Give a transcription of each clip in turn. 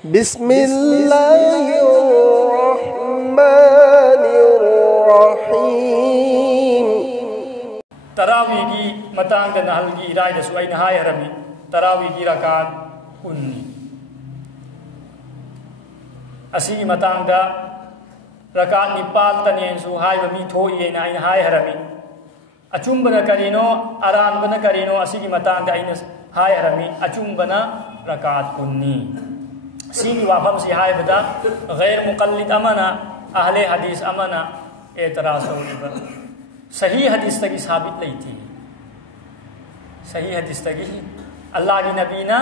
بسم الله الرحمن الرحيم. تراوی کی متان کا نحل کی رائے دسو ائی نہائے رمی تراوی کی رکعت کنی اسی کی متان کا رکعت نپال تنین سو ہائے بمی تھوئی ائی نہائے رمی اچوم بنا کرینو اران بنا کرینو اسی کی متان کا ائی نہائے رمی اچوم بنا رکعت کنی سی کی وافم سی ہائے بدا غیر مقلد امنا اہل حدیث امنا اعتراض ہوگی با صحیح حدیث تکی ثابت نہیں تھی صحیح حدیث تکی اللہ کی نبی نا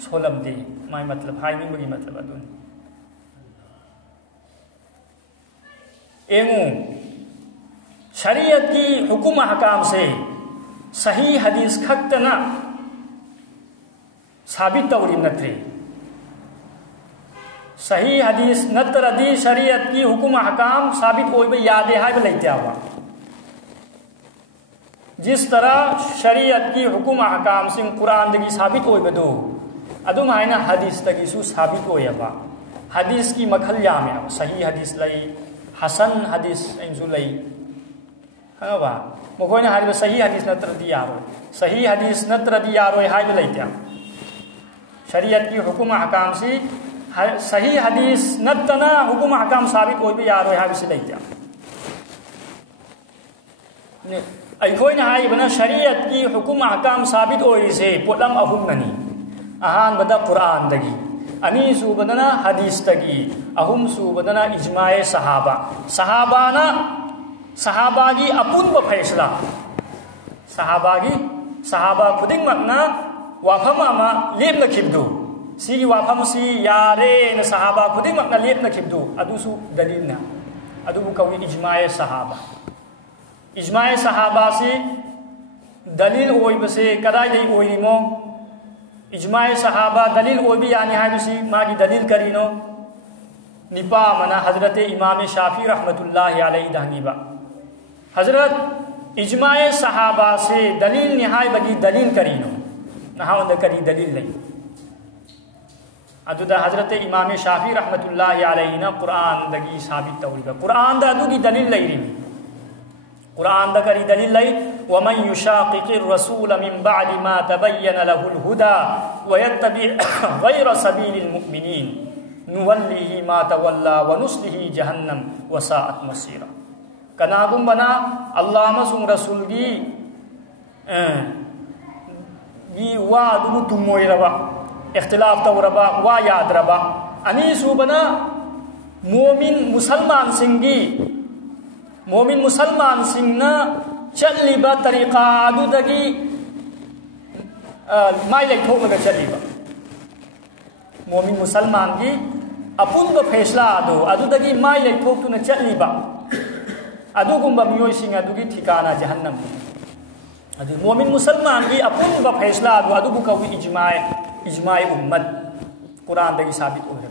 سولم دے مائی مطلب ہائی نہیں بگی مطلب ادون ایمو شریعت کی حکم احکام سے صحیح حدیث کھکتنا ثابت توری نتری صحیح حدیث نتر دی شریعت کی حکم احکام ثابت ہوئی بھئی یاد ہے بھئی لیتے آوا جس طرح شریعت کی حکم احکام سے قرآن دگی ثابت ہوئی بدو ادو مائنہ حدیث تگی سو ثابت ہوئی با حدیث کی مکھل جامع صحیح حدیث لئی حسن حدیث انزو لئی ہاں با مکوئی نے حدیث صحیح حدیث نتر دی آروئی صحیح حدیث نتر دی آروئی ہائی بھئی لیتے آوا شریعت کی حکم احکام سے صحیح حدیث نتنا حکم احکام ثابت ہوئی بھی آروئی ہائی بھئی لیتے آوا ایکوئی نہائی بنا شریعت کی حکم احکام ثابت ہوئی سے پولم اہم ننی اہان بدا قرآن دگی انی سو بدنا حدیث تگی اہم سو بدنا اجماع صحابہ صحابانا صحاباگی اپن با فیصلہ صحابہ خودنگ مکنا وافم اما لیب نکبدو سی وافم سی یارین صحابہ خودنگ مکنا لیب نکبدو ادو سو دلیل نا ادو بکوی اجماع صحابہ اجماع صحابہ سے دلیل ہوئی بسے کدائی دی ہوئی نیمو اجماع صحابہ دلیل ہوئی بھی یعنی ہے بسی ماں کی دلیل کرینو نپا منا حضرت امام شافعی رحمت اللہ علیہ دہنیبا حضرت اجماع صحابہ سے دلیل نہائی بگی دلیل کرینو نہاں اندر کری دلیل نہیں ادو دا حضرت امام شافعی رحمت اللہ علیہ نا قرآن دگی ثابت تولیبا قرآن دا ادو کی دلیل لئی رہی قرآن دا کری دلیل لئی وَمَنْ يُشَاقِقِ الرَّسُولَ مِنْ بَعْدِ مَا تَبَيَّنَ لَهُ الْهُدَى وَيَتَّبِعْ غَيْرَ سَبِيلِ الْمُؤْمِنِينَ نُوَلِّهِ مَا تَوَلَّى وَنُصْلِهِ جَهَنَّمْ وَسَاءَتْ مَصِيرًا کناگم بنا اللہ مسلم رسول گی وادو تموئی ربا اختلاف تو ربا وا یاد ربا انیسو بنا مومن مسلمان سنگی مومن مسلمان سنگنا چلی با طریقہ ادو دگی مائی لئی ٹھوک لگا چلی با مومن مسلمان کی اپن با فیصلہ ادو دگی مائی لئی ٹھوک تو نہ چلی با ادو گمبا میوئی سنگ ادو کی ٹھکانا جہنم ادو مومن مسلمان کی اپن با فیصلہ ادو بکوی اجماع امت قرآن دگی ثابت ہو رہا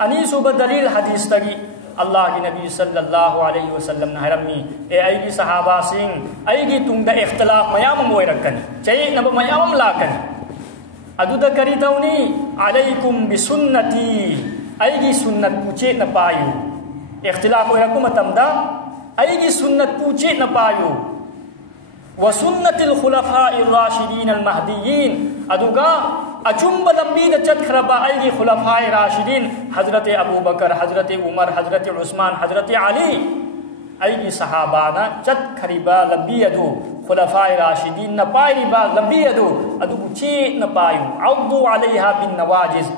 انیسو با دلیل حدیث تگی اللہ کی نبی صلی اللہ علیہ وسلم نحرمی اے ایگی صحابہ سنگ ایگی تم دا اختلاف میام موئی رکھنی چاہیے نبا میام لاکنی ادو دا کری تونی علیکم بسنتی ایگی سنت پوچھے نپایو اختلاف ہوئی رکھو متم دا ایگی سنت پوچھے نپایو وسنت الخلفاء الراشدین المہدیین ادو گا اچنب لمبی دا چت خربا ایگی خلفاء راشدین حضرت ابو بکر حضرت عمر حضرت عثمان حضرت علی ایگی صحابانا چت خریبا لمبی ادو خلفاء راشدین نپائی با لمبی ادو چیت نپایو عضو علیہا بالنواجز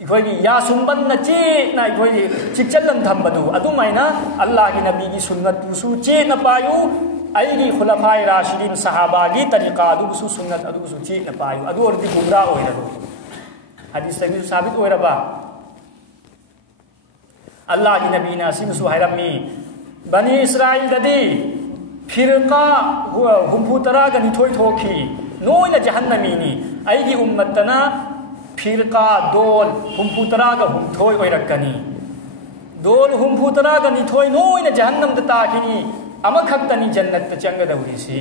اکوئی یا سنبن نا چیت نا اکوئی چکچلن دھمبدو ادو مائنا اللہ کی نبی کی سنت پوسو چیت نپایو ایگی خلفاء راشدین صحابہ کی طریقہ ادو بسو سنت ادو بسو چیت نپایو ادو اردی گمراہ ہوئی رہو حدیث تک ثابت ہوئی رہا اللہ کی نبی ناسم سو حرمی بنی اسرائیل ددی فرقہ ہمپوترا گنی تھوئی تھوکی نوئی نا جہنمینی ایگی امتنا فرقہ دول ہمپوترا گا ہم تھوئی ہوئی رکھنی دول ہمپوترا گنی تھوئی نوئی نا جہنم دتا کنی اما کھکتنی جنت چنگ دوری سی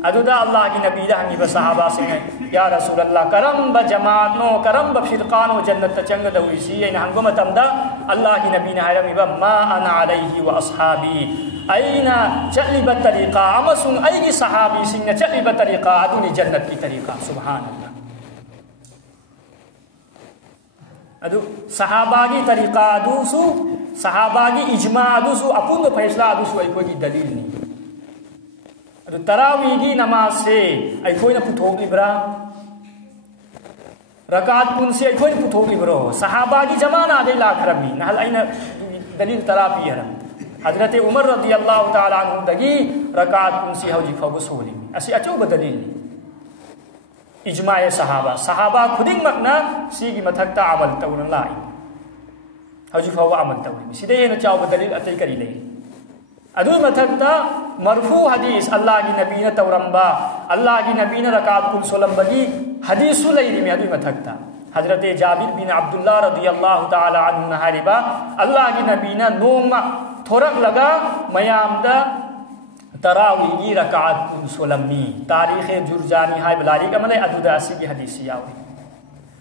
Aduda Allah ki Nabi da hangi ba sahaba singai ya Rasulullah karam ba jamaat no karam ba firqan no jannat ta changa da wisi ina hango matamda Allah ki Nabi na haram ba ma ana alaihi wa ashabi aina chaliba tariqa amasung aigi sahabi singna chaliba tariqa aduni jannat ki tariqa subhanallah adu sahaba ki tariqa adu su sahaba ki ijma adu su apun do faisla adu su ai ko ki dalil ni tarawih gi namaz se ai koi na puthok libra rakaat pun se ai koi na puthok libro sahaba gi zamana de la kharami nahal aina dalil tarawih haram Hazrat Umar radhiyallahu ta'ala anhu dagi rakaat pun se hauji khaw soli asi acho badalil ijma' sahaba sahaba khuding makna si gi mathakta amal tawna lai hauji khaw amal tawni sidai na chaw badalil atai kari lai adu mathakta marfu hadis Allah ki nabi na tawramba Allah ki nabi na rakaat kun solam bagi hadisu lairi me adu mathakta Hazrat Jabir bin Abdullah radhiyallahu ta'ala anhu na hariba Allah ki nabi na noma thorak laga mayamda tarawih gi rakaat kun solam mi tarikh jurjani hay balali ka mane adu da asi ki hadisi yawi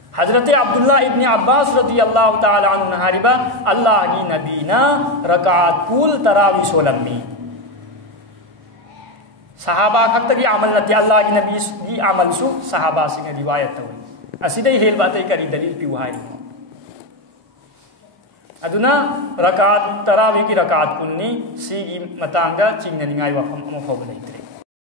Hazrat Abdullah ibn Abbas radhiyallahu ta'ala anhu hariba Allah ki nabi na rakaat kul tarawih solammi sahaba khakta ki amal nati Allah ki nabi ki amal su sahaba sing riwayat taw asidai hel batai kari dalil pi wahai aduna rakaat tarawih ki rakaat kunni si gi matanga chingna ningai wa pham mo phobulai